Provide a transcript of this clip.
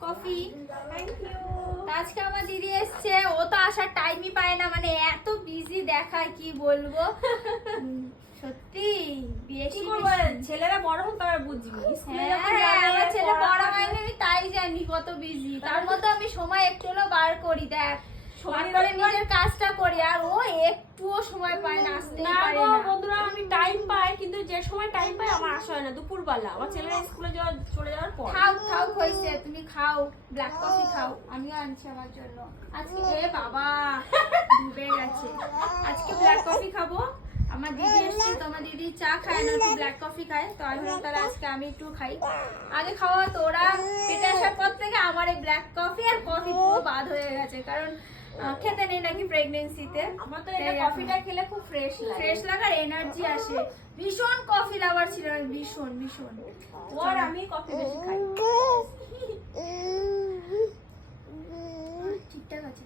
Coffee. Thank you. আজকে আমার দিদি এসছে, ও তো আসার টাইমই পায় না, মানে এত বিজি দেখায় কি বলবো। সত্যি কি করবো, ছেলেরা বড় হোক তারা বুঝবি। স্কুলে যখন হ্যাঁ, যাবে, আমার ছেলে বড় পড়াশোনা- হয়নি, আমি তাই জানি কত বিজি। তার মধ্যে আমি সময় একটু হলেও বার করি, দেখ তারপরে নিজের কাজটা করি, আর ও একটুও সময় পায় না, আসতেই না পারে গো না। বন্ধুরা, আমি টাইম পাই, কিন্তু যে সময় টাইম পাই আমার আসা হয় না দুপুরবেলা, আমার ছেলেরা স্কুলে চলে যাওয়ার পর। খাও খাও হয়েছে, তুমি খাও, ব্ল্যাক কফি খাও, আমিও আনছি আমার জন্য আজকে। এ বাবা ডুবে গেছে। আজকে ব্ল্যাক কফি খাবো। আমার দিদি এসছে, তো আমার দিদি চা খায় না, একটু ব্ল্যাক কফি খায়, তো আমি ভাবলাম তাহলে আজকে আমি একটু খাই। আগে খাওয়া তো ওরা পেটে আসার পর থেকে আমার এই ব্ল্যাক কফি আর কফি পুরো বাদ হয়ে গেছে, কারণ খেতে নেই নাকি প্রেগনেন্সিতে। আমার তো এটা কফিটা খেলে খুব ফ্রেশ লাগে। ফ্রেশ লাগার এনার্জি আসে। ভীষণ কফি লাভার ছিল, ভীষণ ভীষণ। ওর আমি কফি বেশি খাই। ঠিকঠাক আছে।